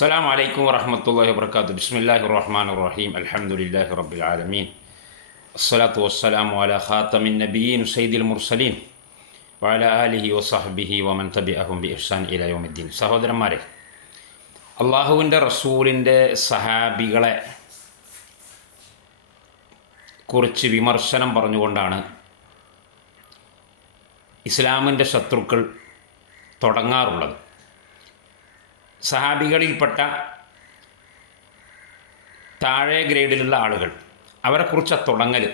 അസ്സാം വലൈക്കും വറഹമത്തല്ലാഹി വർക്കാത്തു ബിസ്മില്ലാഹി റഹ്മാൻ റഹീം അലഹമുല്ലാഹി റബ്ബിൽ ആലമീൻ. അസ്സലാത്തു വസ്സലാം വല ഖാത്തമിൻ നബീൻ സയ്ദിൽ മുർസലീൻ. വല അലിഹി വസഹബിഹി വമൻ തബി അഹും ബി ഇഹ്സാൻ ഇലയോമുദ്ദീൻ സഹോദരന്മാരെ അള്ളാഹുവിന്റെ റസൂലിന്റെ സഹാബികളെ കുറിച്ച് വിമർശനം പറഞ്ഞുകൊണ്ടാണ് ഇസ്ലാമിന്റെ ശത്രുക്കൾ തുടങ്ങാറുള്ളത്. സഹാബികളിൽപ്പെട്ട താഴെ ഗ്രേഡിലുള്ള ആളുകൾ. അവരെക്കുറിച്ച് തുടങ്ങൽ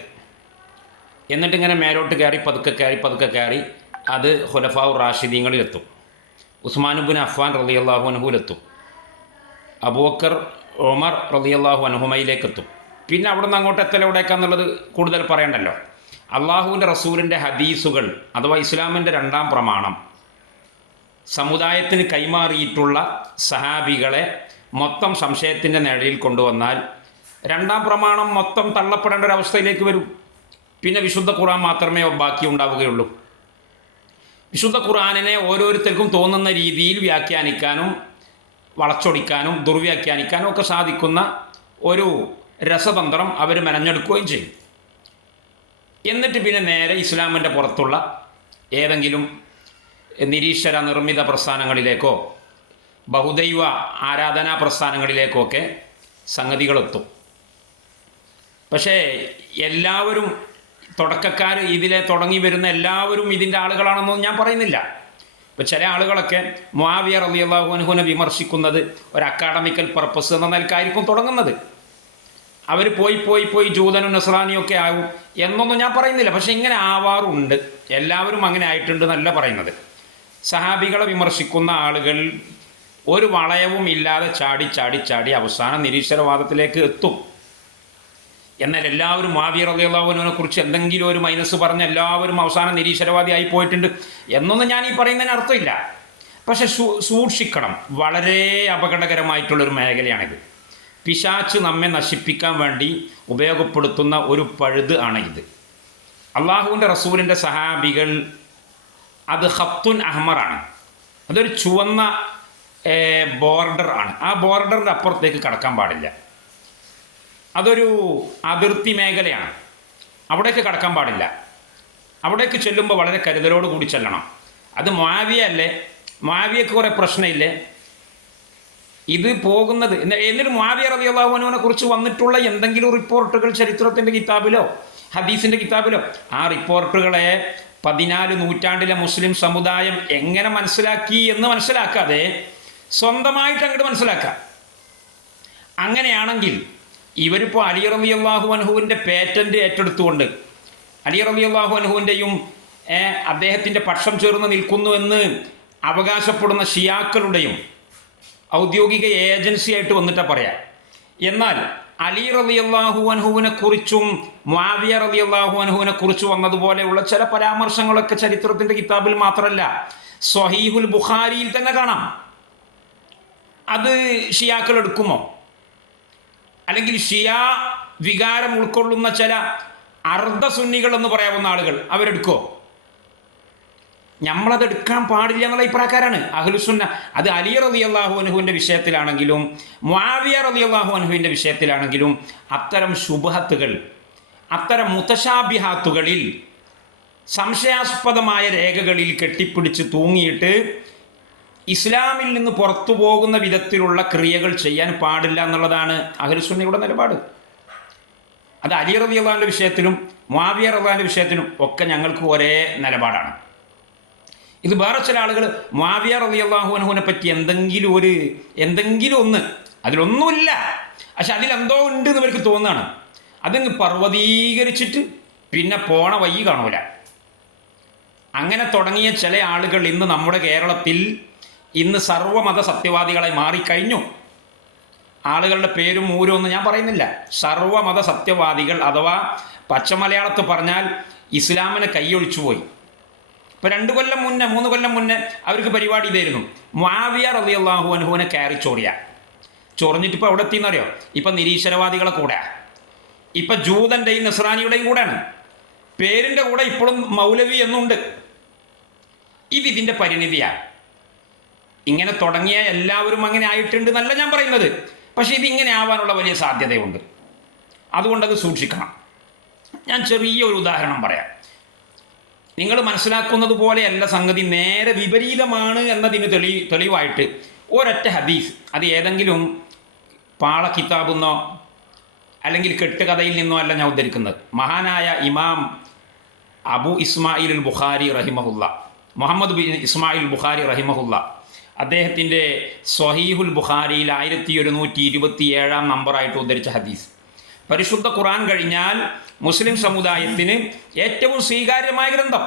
എന്നിട്ടിങ്ങനെ മേലോട്ട് കയറി പതുക്കെ കയറി പതുക്കെ കയറി അത് ഹുലഫാവ് റാഷിദീങ്ങളിലെത്തും. ഉസ്മാനുബിൻ അഫ്വാൻ റളിയല്ലാഹു അൻഹുവിലെത്തും. അബൂക്കർ ഒമർ റളിയല്ലാഹു അൻഹുമയിലേക്കെത്തും. പിന്നെ അവിടെ നിന്ന് അങ്ങോട്ട് എത്തലെവിടേക്കാന്നുള്ളത് കൂടുതൽ പറയണ്ടല്ലോ. അള്ളാഹുവിന്റെ റസൂലിന്റെ ഹദീസുകൾ അഥവാ ഇസ്ലാമിന്റെ രണ്ടാം പ്രമാണം സമുദായത്തിന് കൈമാറിയിട്ടുള്ള സഹാബികളെ മൊത്തം സംശയത്തിന്റെ നിഴലിൽ കൊണ്ടുവന്നാൽ രണ്ടാം പ്രമാണം മൊത്തം തള്ളപ്പെടേണ്ട ഒരു അവസ്ഥയിലേക്ക് വരും. പിന്നെ വിശുദ്ധ ഖുർആൻ മാത്രമേ ബാക്കി ഉണ്ടാവുകയുള്ളൂ. വിശുദ്ധ ഖുർആാനിനെ ഓരോരുത്തർക്കും തോന്നുന്ന രീതിയിൽ വ്യാഖ്യാനിക്കാനും വളച്ചൊടിക്കാനും ദുർവ്യാഖ്യാനിക്കാനും ഒക്കെ സാധിക്കുന്ന ഒരു രസതന്ത്രം അവർ മെനഞ്ഞെടുക്കുകയും ചെയ്യും. എന്നിട്ട് പിന്നെ നേരെ ഇസ്ലാമിന്റെ പുറത്തുള്ള ഏതെങ്കിലും നിരീശ്വര നിർമ്മിത പ്രസ്ഥാനങ്ങളിലേക്കോ ബഹുദൈവ ആരാധനാ പ്രസ്ഥാനങ്ങളിലേക്കോ ഒക്കെ സംഗതികളെത്തും. പക്ഷേ എല്ലാവരും തുടക്കക്കാർ ഇതിലെ തുടങ്ങി വരുന്ന എല്ലാവരും ഇതിന്റെ ആളുകളാണെന്നൊന്നും ഞാൻ പറയുന്നില്ല. ഇപ്പോൾ ചില ആളുകളൊക്കെ മുആവിയ റളിയല്ലാഹു അൻഹുവിനെ വിമർശിക്കുന്നത് ഒരു അക്കാഡമിക്കൽ പർപ്പസ് എന്ന നിലക്കായിരിക്കും തുടങ്ങുന്നത്. അവർ പോയി പോയി പോയി ജൂതനും നസ്രാനിയും ആവും എന്നൊന്നും ഞാൻ പറയുന്നില്ല. പക്ഷെ ഇങ്ങനെ ആവാറുണ്ട്. എല്ലാവരും അങ്ങനെ ആയിട്ടുണ്ട് എന്നല്ല പറയുന്നത്. സഹാബികളെ വിമർശിക്കുന്ന ആളുകൾ ഒരു വളയവും ഇല്ലാതെ ചാടി ചാടി ചാടി അവസാന നിരീശ്വരവാദത്തിലേക്ക് എത്തും. എന്നാൽ എല്ലാവരും മാവിയർ അള്ളാഹുവിനെ കുറിച്ച് എന്തെങ്കിലും ഒരു മൈനസ് പറഞ്ഞ് എല്ലാവരും അവസാനം നിരീശ്വരവാദിയായി പോയിട്ടുണ്ട് എന്നൊന്നും ഞാൻ ഈ പറയുന്നതിന് അർത്ഥമില്ല. പക്ഷെ സൂക്ഷിക്കണം. വളരെ അപകടകരമായിട്ടുള്ളൊരു മേഖലയാണിത്. പിശാച്ച് നമ്മെ നശിപ്പിക്കാൻ വേണ്ടി ഉപയോഗപ്പെടുത്തുന്ന ഒരു പഴുത് ആണ് ഇത് അള്ളാഹുവിന്റെ റസൂലിന്റെ സഹാബികൾ അത് ഹത്തുൻ അഹ്മറാണ്. അതൊരു ചുവന്ന ബോർഡർ ആണ്. ആ ബോർഡറിന്റെ അപ്പുറത്തേക്ക് കടക്കാൻ പാടില്ല. അതൊരു അതിർത്തി മേഖലയാണ്. അവിടേക്ക് കടക്കാൻ പാടില്ല. അവിടേക്ക് ചെല്ലുമ്പോൾ വളരെ കരുതലോട് കൂടി ചെല്ലണം. അത് മാവിയ അല്ലേ? മാവിയക്ക് കുറേ പ്രശ്നമില്ലേ ഇത് പോകുന്നത് എന്നി- എന്നിട്ട് മാവിയ അള്ളാഹുനുവിനെ കുറിച്ച് വന്നിട്ടുള്ള എന്തെങ്കിലും റിപ്പോർട്ടുകൾ ചരിത്രത്തിന്റെ കിതാബിലോ ഹദീസിന്റെ കിതാബിലോ? ആ റിപ്പോർട്ടുകളെ പതിനാല് നൂറ്റാണ്ടിലെ മുസ്ലിം സമുദായം എങ്ങനെ മനസ്സിലാക്കി എന്ന് മനസ്സിലാക്കാതെ സ്വന്തമായിട്ട് അങ്ങോട്ട് മനസ്സിലാക്കാം. അങ്ങനെയാണെങ്കിൽ ഇവരിപ്പോൾ അലി റബി അള്ളാഹു അൻഹുവിന്റെ പേറ്റന്റ് ഏറ്റെടുത്തുകൊണ്ട് അലി റബി അള്ളാഹു അൻഹുവിന്റെയും അദ്ദേഹത്തിന്റെ പക്ഷം ചേർന്ന് നിൽക്കുന്നുവെന്ന് അവകാശപ്പെടുന്ന ഷിയാക്കളുടെയും ഔദ്യോഗിക ഏജൻസിയായിട്ട് വന്നിട്ടാ പറയാം. എന്നാൽ അലി അള്ളാഹു അൻഹുവിനെ കുറിച്ചും മാവിയ അള്ളാഹു അൻഹുവിനെ കുറിച്ചും വന്നതുപോലെയുള്ള ചില പരാമർശങ്ങളൊക്കെ ചരിത്രത്തിന്റെ കിതാബിൽ മാത്രമല്ല സ്വഹീഹുൽ ബുഖാരിയിൽ തന്നെ കാണാം. അത് ഷിയാക്കൾ എടുക്കുമോ? അല്ലെങ്കിൽ ഷിയാ വികാരം ഉൾക്കൊള്ളുന്ന ചില അർദ്ധ സുന്നികൾ എന്ന് പറയാവുന്ന ആളുകൾ അവരെടുക്കോ നമ്മളത് എടുക്കാൻ പാടില്ല എന്നുള്ള അഭിപ്രായക്കാരാണ്. അഹ്ലുസുന്ന അത് അലി റതി അള്ളാഹു അനുഹുവിന്റെ വിഷയത്തിലാണെങ്കിലും മുആവിയ റതി അള്ളാഹു അനുഹുവിന്റെ വിഷയത്തിലാണെങ്കിലും അത്തരം ശുഭഹത്തുകൾ അത്തരം മുത്തശാബിഹാത്തുകളിൽ സംശയാസ്പദമായ രേഖകളിൽ കെട്ടിപ്പിടിച്ച് തൂങ്ങിയിട്ട് ഇസ്ലാമിൽ നിന്ന് പുറത്തു പോകുന്ന വിധത്തിലുള്ള ക്രിയകൾ ചെയ്യാൻ പാടില്ല എന്നുള്ളതാണ് അഹ്ലുസുന്നയുടെ നിലപാട്. അത് അലി റബി അള്ളാഹിന്റെ വിഷയത്തിലും മുആവിയ റബാന്റെ വിഷയത്തിലും ഒക്കെ ഞങ്ങൾക്ക് ഒരേ നിലപാടാണ്. ഇത് വേറെ ചില ആളുകൾ മാവിയ റബി അള്ളാഹുനഹുവിനെ പറ്റി എന്തെങ്കിലും ഒരു എന്തെങ്കിലും ഒന്ന്. അതിലൊന്നുമില്ല. പക്ഷെ അതിലെന്തോ ഉണ്ട് എന്ന് ഇവർക്ക് തോന്നുകയാണ് അതങ്ങ് പർവതീകരിച്ചിട്ട് പിന്നെ പോണ വഴി കാണൂല. അങ്ങനെ തുടങ്ങിയ ചില ആളുകൾ ഇന്ന് നമ്മുടെ കേരളത്തിൽ ഇന്ന് സർവമത സത്യവാദികളായി മാറിക്കഴിഞ്ഞു. ആളുകളുടെ പേരും ഊരും ഒന്നും ഞാൻ പറയുന്നില്ല. സർവമത സത്യവാദികൾ അഥവാ പച്ചമലയാളത്ത് പറഞ്ഞാൽ ഇസ്ലാമിനെ കൈയൊഴിച്ചു പോയി ഇപ്പൊ രണ്ട് കൊല്ലം മുന്നേ മൂന്ന് കൊല്ലം മുന്നേ അവർക്ക് പരിപാടി ഇതായിരുന്നു. മുആവിയ റളിയല്ലാഹു അനുഹുവിനെ കയറി ചോറിയ. ചൊറിഞ്ഞിട്ട് ഇപ്പോൾ എവിടെ എത്തിയെന്നറിയോ ഇപ്പൊ നിരീശ്വരവാദികളെ കൂടെ. ഇപ്പൊ ജൂതന്റെയും നസ്രാനിയുടെയും കൂടെയാണ്. പേരിന്റെ കൂടെ ഇപ്പോഴും മൗലവി എന്നുണ്ട്. ഇത് ഇതിന്റെ പരിണിതിയാണ് ഇങ്ങനെ തുടങ്ങിയ എല്ലാവരും അങ്ങനെ ആയിട്ടുണ്ട് എന്നല്ല ഞാൻ പറയുന്നത്. പക്ഷേ ഇങ്ങനെ ആവാനുള്ള വലിയ സാധ്യതയുണ്ട്. അതുകൊണ്ടത് സൂക്ഷിക്കണം. ഞാൻ ചെറിയ ഒരു ഉദാഹരണം പറയാം. നിങ്ങൾ മനസ്സിലാക്കുന്നത് പോലെയല്ല സംഗതി നേരെ വിപരീതമാണ് എന്നതിന് തെളി തെളിവായിട്ട്. ഒരൊറ്റ ഹദീസ് അത് ഏതെങ്കിലും പാള കിതാബെന്നോ അല്ലെങ്കിൽ കെട്ടുകഥയിൽ നിന്നോ അല്ല ഞാൻ ഉദ്ധരിക്കുന്നത്. മഹാനായ ഇമാം അബു ഇസ്മായിൽ ബുഖാരി റഹിമഹുല്ല മുഹമ്മദ് ബിൻ ഇസ്മായിൽ ബുഖാരി റഹിമഹുല്ല അദ്ദേഹത്തിന്റെ സ്വഹീഹുൽ ബുഖാരിയിൽ ആയിരത്തി ഒരുന്നൂറ്റി ഇരുപത്തി ഏഴാം നമ്പറായിട്ട് ഉദ്ധരിച്ച ഹദീസ്. പരിശുദ്ധ ഖുറാൻ കഴിഞ്ഞാൽ മുസ്ലിം സമുദായത്തിന് ഏറ്റവും സ്വീകാര്യമായ ഗ്രന്ഥം.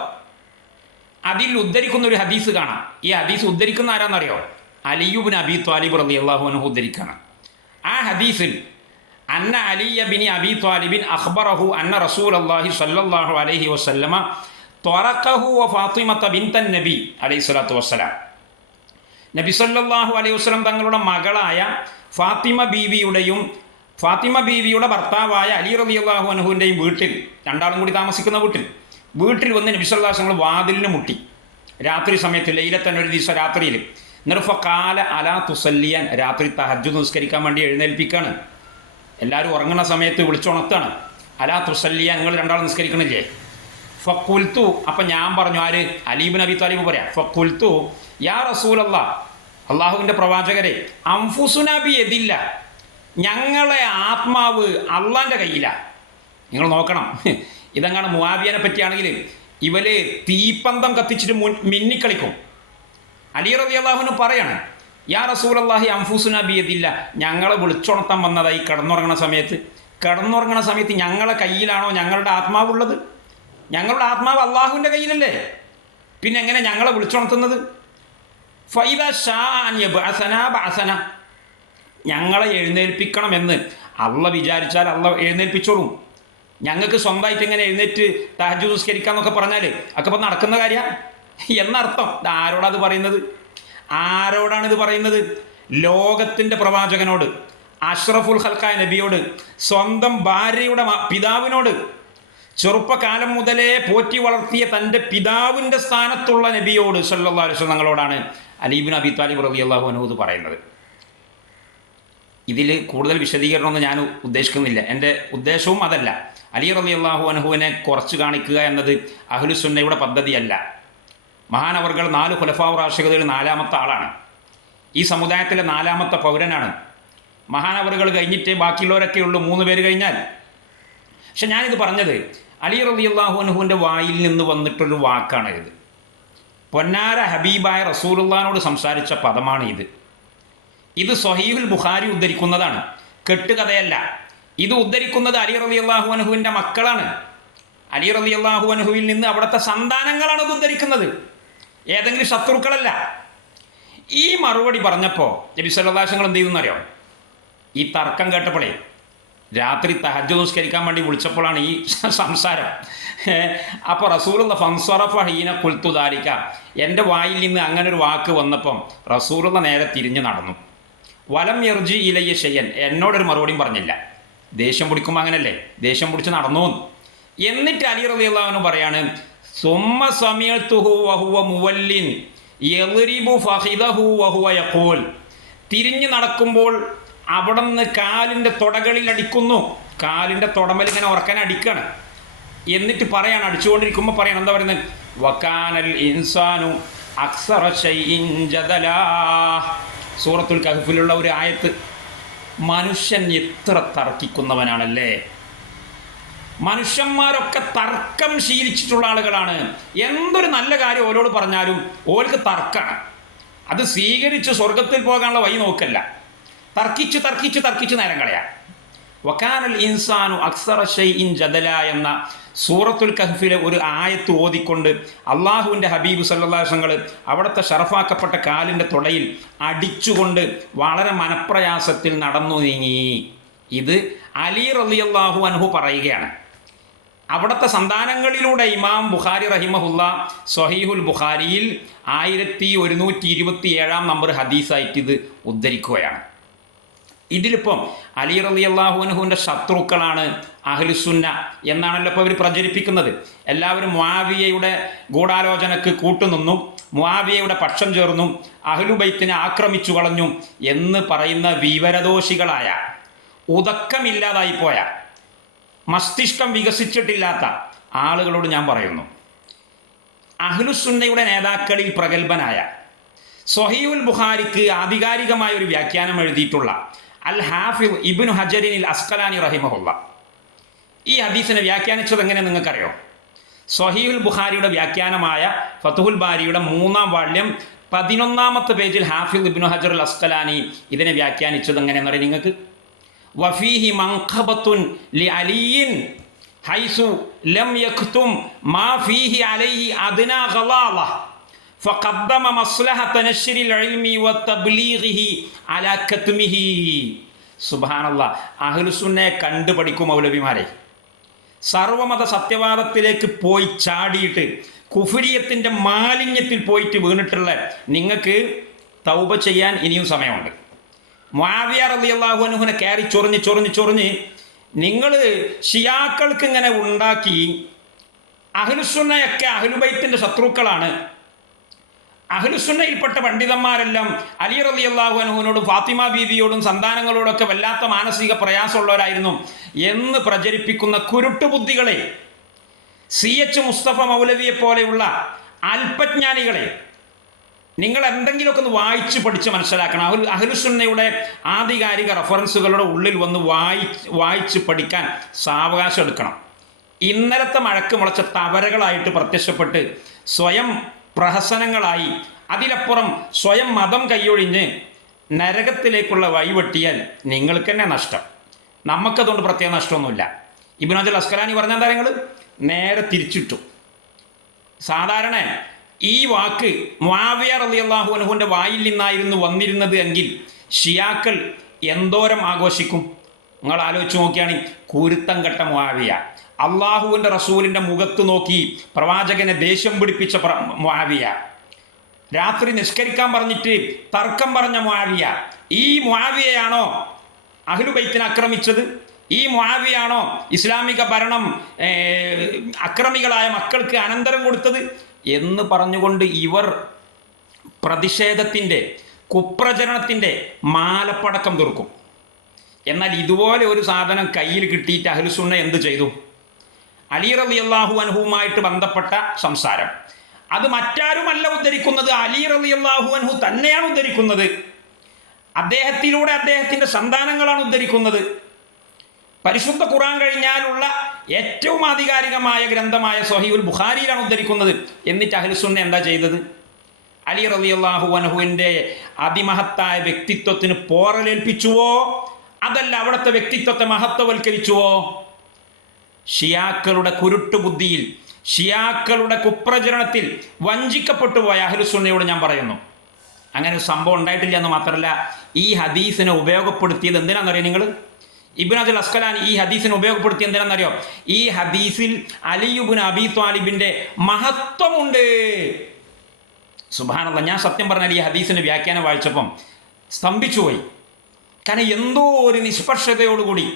അതിൽ ഉദ്ധരിക്കുന്ന ഒരു ഹദീസ് കാണാം. ഈ ഹദീസ് ഉദ്ധരിക്കുന്ന ആരാന്നറിയോ? അലിയുബിൻ അബി ത്വാലിബ് റലി അള്ളാഹുവിന് ഉദ്ധരിക്കാണ്. ആ ഹദീസിൽ അന്ന അലിയ ബിനി അബി ത്വാലിബിൻ അഖ്ബറഹു അന്ന റസൂൽ അള്ളാഹി സല്ലാഹു അലഹി വസല്ലമ ത്വറഖഹു വ ബിൻ തൻ നബി അലൈഹി സ്വലാത്തു വസ്സലാം. നബി സല്ലാഹു അലൈഹി വസ്ലം തങ്ങളുടെ മകളായ ഫാത്തിമ ബീവിയുടെയും ഫാത്തിമ ബീവിയുടെ ഭർത്താവായ അലി റബിയുള്ളാഹു അനുഹുവിന്റെയും വീട്ടിൽ രണ്ടാളും കൂടി താമസിക്കുന്ന വീട്ടിൽ വീട്ടിൽ വന്ന് നബി സല്ലല്ലാഹു അലൈഹി വസല്ലം വാതിലിന് മുട്ടി. രാത്രി സമയത്ത് ലൈലത്തന്നെ ഒരു ദിവസം രാത്രിയിൽ നിർഫ കാല അലാ തുസല്ലിയാൻ രാത്രി തഹജ്ജു നിസ്കരിക്കാൻ വേണ്ടി എഴുന്നേൽപ്പിക്കാണ്. എല്ലാവരും ഉറങ്ങുന്ന സമയത്ത് വിളിച്ചുണർത്താണ് അലാ തുസല്ലിയാൻ നിങ്ങൾ രണ്ടാൾ നിസ്കരിക്കണില്ലേ? ഫക്കുൽത്തു അപ്പം ഞാൻ പറഞ്ഞു ആര്? അലീബിൻ അബി താലിബ് പറയാം. ഫക്കുൽത്തു യാ റസൂലല്ല അള്ളാഹുവിന്റെ പ്രവാചകരെ അംഫുസുനബി എതില്ല ഞങ്ങളെ ആത്മാവ് അള്ളാന്റെ കയ്യിലാണ് നിങ്ങൾ നോക്കണം. ഇതങ്ങാണ് മുവാബിയനെ പറ്റിയാണെങ്കിൽ ഇവർ തീപ്പന്തം കത്തിച്ചിട്ട് മുൻ മിന്നിക്കളിക്കും. അലി റബി അള്ളാഹുന് പറയാണ് യാ റസൂൽ അള്ളാഹി അംഫൂസുന ബിയതില്ല ഞങ്ങളെ വിളിച്ചുണർത്താൻ വന്നതായി കിടന്നുറങ്ങണ സമയത്ത്. കിടന്നുറങ്ങണ സമയത്ത് ഞങ്ങളെ കയ്യിലാണോ ഞങ്ങളുടെ ആത്മാവുള്ളത്? ഞങ്ങളുടെ ആത്മാവ് അള്ളാഹുവിന്റെ കയ്യിലല്ലേ? പിന്നെ എങ്ങനെ ഞങ്ങളെ വിളിച്ചുണർത്തുന്നത്? ഫൈദ ഷാ അസന ബഅസന. ഞങ്ങളെ എഴുന്നേൽപ്പിക്കണം എന്ന് അള്ള വിചാരിച്ചാൽ അള്ള എഴുന്നേൽപ്പിച്ചോളും. ഞങ്ങൾക്ക് സ്വന്തമായിട്ട് ഇങ്ങനെ എഴുന്നേറ്റ് തഹജു നിസ്കരിക്കാന്നൊക്കെ പറഞ്ഞാൽ ഒക്കെ ഇപ്പം നടക്കുന്ന കാര്യമാണ് എന്നർത്ഥം? ഇത് ആരോടാത് പറയുന്നത്? ആരോടാണ് ഇത് പറയുന്നത്? ലോകത്തിന്റെ പ്രവാചകനോട് അഷ്റഫുൽ ഹൽക്കായ നബിയോട് സ്വന്തം ഭാര്യയുടെ പിതാവിനോട് ചെറുപ്പകാലം മുതലേ പോറ്റി വളർത്തിയ തന്റെ പിതാവിന്റെ സ്ഥാനത്തുള്ള നബിയോട് സല്ലാ ഞങ്ങളോടാണ് അലീബിൻ അബി താലിബ് റബി അള്ളാഹു അനൂദ് പറയുന്നത്. ഇതിൽ കൂടുതൽ വിശദീകരണമൊന്നും ഞാൻ ഉദ്ദേശിക്കുന്നില്ല. എന്റെ ഉദ്ദേശവും അതല്ല. അലി റബി അള്ളാഹു അനുഹുവിനെ കുറച്ച് കാണിക്കുക എന്നത് അഹ്ലുസുന്നയുടെ പദ്ധതിയല്ല. മഹാനവർകൾ നാല് ഖുലഫാവ് റാഷികതയിൽ നാലാമത്തെ ആളാണ്. ഈ സമുദായത്തിലെ നാലാമത്തെ പൗരനാണ്. മഹാനവറുകൾ കഴിഞ്ഞിട്ട് ബാക്കിയുള്ളവരൊക്കെ ഉള്ളൂ മൂന്ന് പേര് കഴിഞ്ഞാൽ. പക്ഷെ ഞാനിത് പറഞ്ഞത് അലി റബി അള്ളാഹു അനുഹുവിന്റെ വായിൽ നിന്ന് വന്നിട്ടൊരു വാക്കാണ് ഇത്. പൊന്നാര ഹബീബായ റസൂലുള്ളാനോട് സംസാരിച്ച പദമാണ് ഇത്. ഇത് സൊഹീബുൽ ബുഖാരി ഉദ്ധരിക്കുന്നതാണ്. കെട്ടുകഥയല്ല. ഇത് ഉദ്ധരിക്കുന്നത് അലി റബി അള്ളാഹു മക്കളാണ്. അലി റബി അള്ളാഹു അനുഹുവിൽ നിന്ന് അവിടുത്തെ സന്താനങ്ങളാണ് ഇത് ഉദ്ധരിക്കുന്നത്. ഏതെങ്കിലും ശത്രുക്കളല്ല. ഈ മറുപടി പറഞ്ഞപ്പോൾ നബി സല്ലാശങ്ങൾ എന്ത് ചെയ്യുന്നറിയോ ഈ തർക്കം കേട്ടപ്പോഴേ രാത്രി തഹജ് നിസ്കരിക്കാൻ വേണ്ടി വിളിച്ചപ്പോഴാണ് ഈ സംസാരം. അപ്പോൾ റസൂലുള്ള ഫൻസറഫ ഹീന കുൽത്തുദാരിക്ക എന്റെ വായിൽ നിന്ന് അങ്ങനെ ഒരു വാക്ക് വന്നപ്പം റസൂലുള്ള നേരെ തിരിഞ്ഞു നടന്നു. വലം എർജി ഇലയ്യ ഷയ്യൻ എന്നോടൊരു മറുപടിയും പറഞ്ഞില്ല. ദേഷ്യം പിടിക്കുമ്പോൾ അങ്ങനല്ലേ? ദേഷ്യം പിടിച്ച് നടന്നു എന്നിട്ട് അലി റബിയുള്ളവന് പറയാണ് തിരിഞ്ഞു നടക്കുമ്പോൾ അവിടെ നിന്ന് കാലിന്റെ തുടകളിൽ അടിക്കുന്നു. കാലിന്റെ തുടമൽ ഇങ്ങനെ ഉറക്കാൻ അടിക്കാണ്. എന്നിട്ട് പറയാണ് അടിച്ചുകൊണ്ടിരിക്കുമ്പോൾ പറയണം എന്താ പറയുന്നത്? വക്കാനൽ ഇൻസാനു അക്സറ ജദലാ. സൂറത്തുൽ കഹഫിലുള്ള ഒരു ആയത്ത് മനുഷ്യൻ എത്ര തർക്കിക്കുന്നവനാണല്ലേ? മനുഷ്യന്മാരൊക്കെ തർക്കം ശീലിച്ചിട്ടുള്ള ആളുകളാണ്. എന്തൊരു നല്ല കാര്യം ഓരോട് പറഞ്ഞാലും ഓർക്ക് തർക്കമാണ് അത് സ്വീകരിച്ച് സ്വർഗത്തിൽ പോകാനുള്ള വഴി നോക്കല്ല. തർക്കിച്ച് തർക്കിച്ച് തർക്കിച്ച് നേരം കളയാം. വക്കാനൽ ഇൻസാനു അക്സറ ഷൈഇൻ ജദല എന്ന സൂറത്തുൽ കഹ്ഫിലെ ഒരു ആയത്ത് ഓതിക്കൊണ്ട് അള്ളാഹുവിന്റെ ഹബീബ് സല്ലാസങ്ങൾ അവിടുത്തെ ഷറഫാക്കപ്പെട്ട കാലിന്റെ തുടയിൽ അടിച്ചുകൊണ്ട് വളരെ മനപ്രയാസത്തിൽ നടന്നു നീങ്ങി. ഇത് അലി റളിയല്ലാഹു അൻഹു പറയുകയാണ്. അവിടുത്തെ സന്താനങ്ങളിലൂടെ ഇമാം ബുഖാരി റഹിമഹുല്ല സൊഹീഹുൽ ബുഖാരിയിൽ ആയിരത്തി ഒരുന്നൂറ്റി ഇരുപത്തി ഏഴാം നമ്പർ ഹദീസായിട്ട് ഇത് ഉദ്ധരിക്കുകയാണ്. ഇതിലിപ്പം അലി റലി അള്ളാഹുനഹുവിന്റെ ശത്രുക്കളാണ് അഹ്ലുസുന്ന എന്നാണല്ലോ ഇപ്പോൾ ഇവർ പ്രചരിപ്പിക്കുന്നത്. എല്ലാവരും മാവിയയുടെ ഗൂഢാലോചനക്ക് കൂട്ടുനിന്നു മുആവിയയുടെ പക്ഷം ചേർന്നു അഹ്ലുബൈത്തിനെ ആക്രമിച്ചു കളഞ്ഞു എന്ന് പറയുന്ന വിവരദോഷികളായ ഉദക്കമില്ലാതായിപ്പോയ മസ്തിഷ്കം വികസിച്ചിട്ടില്ലാത്ത ആളുകളോട് ഞാൻ പറയുന്നു. അഹ്ലുസുന്നയുടെ നേതാക്കളിൽ പ്രഗത്ഭനായ സൊഹീഉൽ ബുഹാരിക്ക് ആധികാരികമായ ഒരു വ്യാഖ്യാനം എഴുതിയിട്ടുള്ള അൽ ഹാഫിദ് ഇബ്നു ഹജറിനിൽ അസ്കലാനി റഹിമഹുള്ള. ഈ ഹദീസിനെ വ്യാഖ്യാനിച്ചത് എങ്ങനെ നിങ്ങൾക്കറിയോ? സൊഹീൽ ബുഖാരിയുടെ വ്യാഖ്യാനമായ ഫതുഹുൽ ബാരിയുടെ മൂന്നാം വാള്യം പതിനൊന്നാമത്തെ പേജിൽ ഹാഫിദ് ഇബ്നു ഹജർ അൽ അസ്കലാനി ഇതിനെ വ്യാഖ്യാനിച്ചത് എങ്ങനെയെന്ന് നിങ്ങൾക്ക്? വഫീഹി മൻഖബത്തുൻ ലി അലിയിൻ ഹൈസു ലം യഖ്തും മാ ഫീഹി അലൈഹി അദ്നാ ഗലാള. فقدم مصلحة نشر العلم وتبليغه على كتمه സുബാനല്ല അഹ്ലുസുന്നെ കണ്ടുപഠിക്കും മൗലവിമാരെ സർവമത സത്യവാദത്തിലേക്ക് പോയി ചാടിയിട്ട് കുഫുരിയത്തിൻ്റെ മാലിന്യത്തിൽ പോയിട്ട് വീണിട്ടുള്ള നിങ്ങൾക്ക് തൗബ ചെയ്യാൻ ഇനിയും സമയമുണ്ട് മാവിയ റലി അള്ളാഹു അനുഹുനെ കയറി ചൊറിഞ്ഞ് ചൊറിഞ്ഞ് ചൊറിഞ്ഞ് നിങ്ങൾ ഷിയാക്കൾക്ക് ഇങ്ങനെ ഉണ്ടാക്കി അഹ്ലുസുന്നയൊക്കെ അഹ്ലുബൈത്തിൻ്റെ ശത്രുക്കളാണ് അഹ്ലുസുന്നയിൽപ്പെട്ട പണ്ഡിതന്മാരെല്ലാം അലി റലി അള്ളാഹു അനുവിനോടും ഫാത്തിമ ബീബിയോടും സന്താനങ്ങളോടൊക്കെ വല്ലാത്ത മാനസിക പ്രയാസമുള്ളവരായിരുന്നു. എന്ന് പ്രചരിപ്പിക്കുന്ന കുരുട്ടുബുദ്ധികളെ സി എച്ച് മുസ്തഫ മൗലവിയെ പോലെയുള്ള അല്പജ്ഞാനികളെ നിങ്ങൾ എന്തെങ്കിലുമൊക്കെ ഒന്ന് വായിച്ച് പഠിച്ച് മനസ്സിലാക്കണം. അഹുൽ അഹ്ലുസുന്നയുടെ ആധികാരിക റഫറൻസുകളുടെ ഉള്ളിൽ വന്ന് വായി വായിച്ച് പഠിക്കാൻ സാവകാശം എടുക്കണം. ഇന്നലത്തെ മഴക്ക് മുളച്ച തവരകളായിട്ട് പ്രത്യക്ഷപ്പെട്ട് സ്വയം പ്രഹസനങ്ങളായി. അതിലപ്പുറം സ്വയം മതം കൈയൊഴിഞ്ഞ് നരകത്തിലേക്കുള്ള വഴിവെട്ടിയാൽ നിങ്ങൾക്ക് തന്നെ നഷ്ടം. നമുക്കതുകൊണ്ട് പ്രത്യേക നഷ്ടമൊന്നുമില്ല. ഇബിനാജൽ അസ്കലാനി പറഞ്ഞ എന്താ നേരെ തിരിച്ചിട്ടു. സാധാരണ ഈ വാക്ക് മുആവിയ അള്ളാഹു അനുഹുവിന്റെ വായിൽ നിന്നായിരുന്നു വന്നിരുന്നത് എങ്കിൽ ഷിയാക്കൾ എന്തോരം ആഘോഷിക്കും? നിങ്ങൾ ആലോചിച്ച് നോക്കിയാണ് കുരുത്തം കെട്ട മുആവിയ. അള്ളാഹുവിന്റെ റസൂലിന്റെ മുഖത്ത് നോക്കി പ്രവാചകനെ ദേഷ്യം പിടിപ്പിച്ച മുആവിയ. രാത്രി നിഷ്കരിക്കാൻ പറഞ്ഞിട്ട് തർക്കം പറഞ്ഞ മുആവിയ. ഈ മുആവിയയാണോ അഹ്ലുബൈത്തിനെ ആക്രമിച്ചത്? ഈ മുആവിയാണോ ഇസ്ലാമിക ഭരണം അക്രമികളായ മക്കൾക്ക് അനന്തരം കൊടുത്തത്? എന്ന് പറഞ്ഞുകൊണ്ട് ഇവർ പ്രതിഷേധത്തിന്റെ കുപ്രചരണത്തിന്റെ മാലപ്പടക്കം തീർക്കും. എന്നാൽ ഇതുപോലെ ഒരു സാധനം കയ്യിൽ കിട്ടിയിട്ട് അഹ്ലുസുന്ന എന്ത് ചെയ്തു? അലി റബി അള്ളാഹു അൻഹുവുമായിട്ട് ബന്ധപ്പെട്ട സംസാരം. അത് മറ്റാരുമല്ല ഉദ്ധരിക്കുന്നത്? അലി റബി അള്ളാഹു അൻഹു തന്നെയാണ് ഉദ്ധരിക്കുന്നത്. അദ്ദേഹത്തിലൂടെ അദ്ദേഹത്തിന്റെ സന്താനങ്ങളാണ് ഉദ്ധരിക്കുന്നത്. പരിശുദ്ധ ഖുറാൻ കഴിഞ്ഞാലുള്ള ഏറ്റവും ആധികാരികമായ ഗ്രന്ഥമായ സൊഹീബുൽ ബുഖാരിയിലാണ് ഉദ്ധരിക്കുന്നത്. എന്നിട്ട് അഹ്ലുസുന്ന എന്താ ചെയ്തത്? അലി റബി അള്ളാഹു അനഹുവിന്റെ അതിമഹത്തായ വ്യക്തിത്വത്തിന് പോറലേൽപ്പിച്ചുവോ? അതല്ല അവിടുത്തെ വ്യക്തിത്വത്തെ മഹത്വവൽക്കരിച്ചുവോ? ഷിയാക്കളുടെ കുരുട്ടുബുദ്ധിയിൽ ഷിയാക്കളുടെ കുപ്രചരണത്തിൽ വഞ്ചിക്കപ്പെട്ടു പോയ അഹ്ലുസുന്നയോട് ഞാൻ പറയുന്നു. അങ്ങനെ ഒരു സംഭവം ഉണ്ടായിട്ടില്ല എന്ന് മാത്രമല്ല ഈ ഹദീസിനെ ഉപയോഗപ്പെടുത്തിയത് എന്തിനാണെന്നറിയോ നിങ്ങൾ ഇബിൻ അജുൽ അസ്കലാൻ ഈ ഹദീസിനെ ഉപയോഗപ്പെടുത്തി എന്തിനാണെന്നറിയോ? ഈ ഹദീസിൽ അലിയുബിൻ അബി ത്വാലിബിന്റെ മഹത്വമുണ്ട്. സുബാനുള്ള ഞാൻ സത്യം പറഞ്ഞാൽ ഈ ഹദീസിന്റെ വ്യാഖ്യാനം വായിച്ചപ്പം സ്തംഭിച്ചുപോയി. കാരണം എന്തോ ഒരു നിഷ്പക്ഷതയോടുകൂടി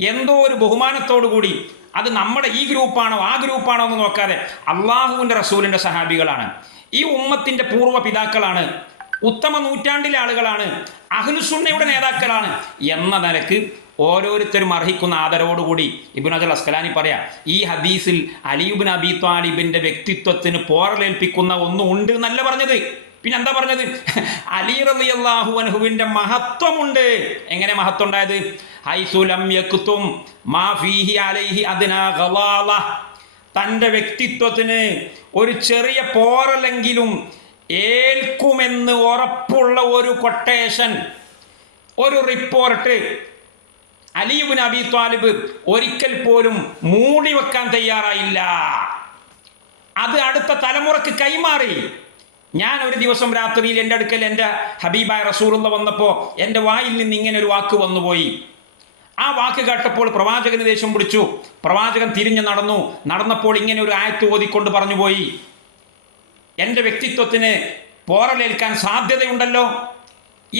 എന്തോ ഒരു ബഹുമാനത്തോടു കൂടി അത് നമ്മുടെ ഈ ഗ്രൂപ്പാണോ ആ ഗ്രൂപ്പാണോ എന്ന് നോക്കാതെ അള്ളാഹുവിന്റെ റസൂലിന്റെ സഹാബികളാണ്. ഈ ഉമ്മത്തിന്റെ പൂർവ പിതാക്കളാണ്. ഉത്തമ നൂറ്റാണ്ടിലെ ആളുകളാണ്. അഹ്ലുസുന്നയുടെ നേതാക്കളാണ്. എന്ന നിലയ്ക്ക് ഓരോരുത്തരും അർഹിക്കുന്ന ആദരവോടുകൂടി ഇബിൻ അജൽ അസ്കലാനി പറയാം ഈ ഹദീസിൽ അലിയുബിൻ അബി താലിബിന്റെ വ്യക്തിത്വത്തിന് പോറലേൽപ്പിക്കുന്ന ഒന്നും ഉണ്ട് എന്നല്ല പറഞ്ഞത്. പിന്നെ എന്താ പറഞ്ഞത്? അലി റളിയല്ലാഹു അൻഹുവിന്റെ മഹത്വമുണ്ട്. എങ്ങനെ മഹത്വം ഉണ്ടായത് ഹൈസുലം യക്തും മാ ഫീഹി അലൈഹി അതിനാ തന്റെ വ്യക്തിത്വത്തിന് ഒരു ചെറിയ പോറലെങ്കിലും ഏൽക്കുമെന്ന് ഉറപ്പുള്ള ഒരു കൊട്ടേഷൻ ഒരു റിപ്പോർട്ട് അലിയുബിൻ അബി താലിബ് ഒരിക്കൽ പോലും മൂടി വെക്കാൻ തയ്യാറായില്ല. അത് അടുത്ത തലമുറയ്ക്ക് കൈമാറി. ഞാൻ ഒരു ദിവസം രാത്രിയിൽ എന്റെ അടുക്കൽ എന്റെ ഹബീബായ റസൂറുള്ള വന്നപ്പോൾ എന്റെ വായിൽ നിന്ന് ഇങ്ങനെ ഒരു വാക്ക് വന്നുപോയി. ആ വാക്ക് കേട്ടപ്പോൾ പ്രവാചകന് ദേഷ്യം പിടിച്ചു. പ്രവാചകൻ തിരിഞ്ഞു നടന്നു. നടന്നപ്പോൾ ഇങ്ങനെ ഒരു ആയത്ത് ഓതിക്കൊണ്ട് പറഞ്ഞുപോയി. എന്റെ വ്യക്തിത്വത്തിന് പോറലേൽക്കാൻ സാധ്യതയുണ്ടല്ലോ.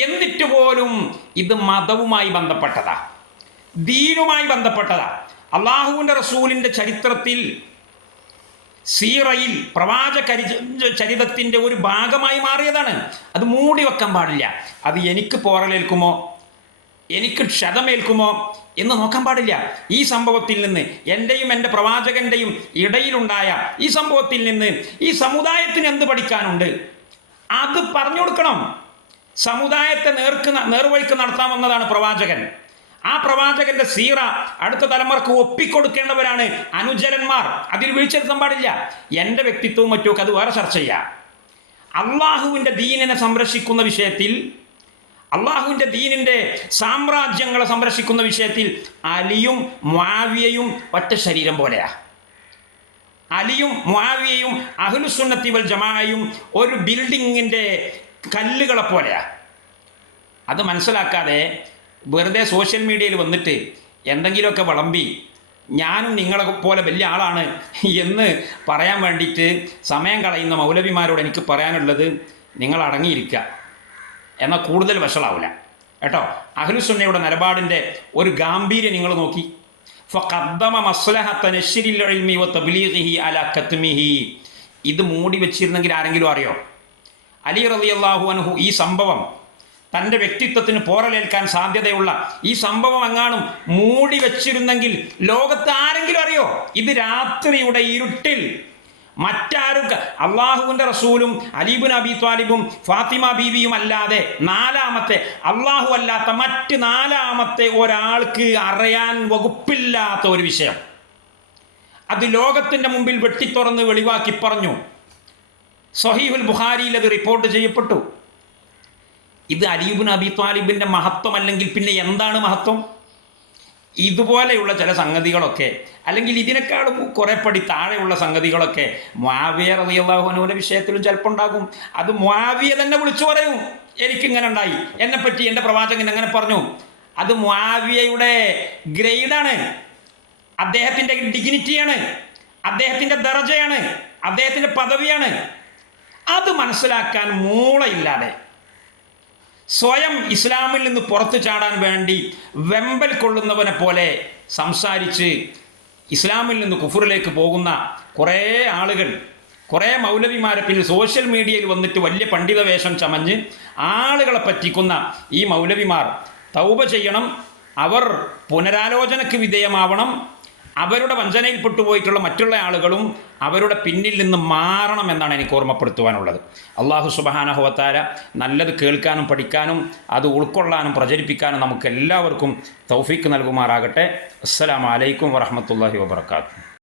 എന്നിട്ട് പോലും ഇത് മതവുമായി ബന്ധപ്പെട്ടതാ. ദീനുമായി ബന്ധപ്പെട്ടതാ. അള്ളാഹുവിന്റെ റസൂലിന്റെ ചരിത്രത്തിൽ സീറയിൽ പ്രവാചക ചരിതത്തിന്റെ ഒരു ഭാഗമായി മാറിയതാണ്. അത് മൂടി വെക്കാൻ പാടില്ല. അത് എനിക്ക് പോറലേൽക്കുമോ? എനിക്ക് ക്ഷതമേൽക്കുമോ? എന്ന് നോക്കാൻ പാടില്ല. ഈ സംഭവത്തിൽ നിന്ന് എന്റെയും എന്റെ പ്രവാചകന്റെയും ഇടയിലുണ്ടായ ഈ സംഭവത്തിൽ നിന്ന് ഈ സമുദായത്തിന് എന്ത് പഠിക്കാനുണ്ട്? അത് പറഞ്ഞു കൊടുക്കണം. സമുദായത്തെ നേർക്ക് നേർവഴിക്ക് നടത്താമെന്നതാണ് പ്രവാചകൻ. ആ പ്രവാചകന്റെ സീറ അടുത്ത തലമുറയ്ക്ക് ഒപ്പിക്കൊടുക്കേണ്ടവരാണ് അനുചരന്മാർ. അതിൽ വീഴ്ചെടുത്താൻ പാടില്ല. എന്റെ വ്യക്തിത്വവും മറ്റുമൊക്കെ അത് വേറെ ചർച്ച ചെയ്യാം. അള്ളാഹുവിന്റെ ദീനിനെ സംരക്ഷിക്കുന്ന വിഷയത്തിൽ അള്ളാഹുവിന്റെ ദീനിന്റെ സാമ്രാജ്യങ്ങളെ സംരക്ഷിക്കുന്ന വിഷയത്തിൽ അലിയും മാവിയയും ഒറ്റ ശരീരം പോലെയാ. അലിയും മാവിയയും അഹ്ലുസുന്നത്തി വൽ ജമാഅയും ഒരു ബിൽഡിങ്ങിന്റെ കല്ലുകളെ പോലെയാ. അത് മനസ്സിലാക്കാതെ വെറുതെ സോഷ്യൽ മീഡിയയിൽ വന്നിട്ട് എന്തെങ്കിലുമൊക്കെ വിളമ്പി ഞാനും നിങ്ങളെ പോലെ വലിയ ആളാണ് എന്ന് പറയാൻ വേണ്ടിയിട്ട് സമയം കളയുന്ന മൗലവിമാരോട് എനിക്ക് പറയാനുള്ളത് നിങ്ങൾ അടങ്ങിയിരിക്കുക. എന്നാൽ കൂടുതൽ വഷളാവില്ല കേട്ടോ? അഹ്ലുസുന്നയുടെ നിലപാടിന്റെ ഒരു ഗാംഭീര്യം നിങ്ങൾ നോക്കി. ഇത് മൂടി വെച്ചിരുന്നെങ്കിൽ ആരെങ്കിലും അറിയോ? അലി റളിയല്ലാഹു അൻഹു ഈ സംഭവം തന്റെ വ്യക്തിത്വത്തിന് പോറലേൽക്കാൻ സാധ്യതയുള്ള ഈ സംഭവം എങ്ങാനും മൂടി വച്ചിരുന്നെങ്കിൽ ലോകത്ത് ആരെങ്കിലും അറിയോ? ഇത് രാത്രിയുടെ ഇരുട്ടിൽ. മറ്റാരും അള്ളാഹുവിന്റെ റസൂലും അലീബുൻ അബി ത്വാലിബും ഫാത്തിമ ബീവിയും അല്ലാതെ നാലാമത്തെ അള്ളാഹു അല്ലാത്ത മറ്റ് നാലാമത്തെ ഒരാൾക്ക് അറിയാൻ വകുപ്പില്ലാത്ത ഒരു വിഷയം. അത് ലോകത്തിന്റെ മുമ്പിൽ വെട്ടിത്തുറന്ന് വെളിവാക്കി പറഞ്ഞു. സഹീഹുൽ ബുഹാരിയിൽ അത് റിപ്പോർട്ട് ചെയ്യപ്പെട്ടു. ഇത് അലീബുൻ അബി ത്വാലിബിന്റെ മഹത്വം അല്ലെങ്കിൽ പിന്നെ എന്താണ് മഹത്വം? ഇതുപോലെയുള്ള ചില സംഗതികളൊക്കെ അല്ലെങ്കിൽ ഇതിനേക്കാളും കുറെ പടി താഴെയുള്ള സംഗതികളൊക്കെ മാവിയ റളിയല്ലാഹുവിന്റെ വിഷയത്തിലും ചിലപ്പോൾ ഉണ്ടാകും അത് മാവിയ തന്നെ വിളിച്ചു പറയും എനിക്കിങ്ങനെ ഉണ്ടായി എന്നെപ്പറ്റി എന്റെ പ്രവാചകൻ അങ്ങനെ പറഞ്ഞു. അത് മാവിയയുടെ ഗ്രേഡാണ് അദ്ദേഹത്തിന്റെ ഡിഗ്നിറ്റിയാണ് അദ്ദേഹത്തിന്റെ ദർജയാണ് അദ്ദേഹത്തിന്റെ പദവിയാണ്. അത് മനസ്സിലാക്കാൻ മൂളയില്ലാതെ സ്വയം ഇസ്ലാമിൽ നിന്ന് പുറത്തു ചാടാൻ വേണ്ടി വെമ്പൽ കൊള്ളുന്നവനെ പോലെ സംസാരിച്ച് ഇസ്ലാമിൽ നിന്ന് കുഫറിലേക്ക് പോകുന്ന കുറേ ആളുകൾ കുറേ മൗലവിമാരെ പിന്നെ സോഷ്യൽ മീഡിയയിൽ വന്നിട്ട് വലിയ പണ്ഡിത വേഷം ചമഞ്ഞ് ആളുകളെ പറ്റിക്കുന്ന ഈ മൗലവിമാർ തൗബ ചെയ്യണം അവർ പുനരാലോചനയ്ക്ക് വിധേയമാവണം അവരുടെ വഞ്ചനയിൽപ്പെട്ടു പോയിട്ടുള്ള മറ്റുള്ള ആളുകളും അവരുടെ പിന്നിൽ നിന്ന് മാറണം എന്നാണ് എനിക്ക് ഓർമ്മപ്പെടുത്തുവാനുള്ളത്. അള്ളാഹു സുബഹാനഹുവത്താര നല്ലത് കേൾക്കാനും പഠിക്കാനും അത് ഉൾക്കൊള്ളാനും പ്രചരിപ്പിക്കാനും നമുക്ക് എല്ലാവർക്കും തൗഫീക്ക് നൽകുമാറാകട്ടെ. അസ്സലാമു അലൈക്കും വറഹമത്തല്ലാഹി വബർക്കാത്തു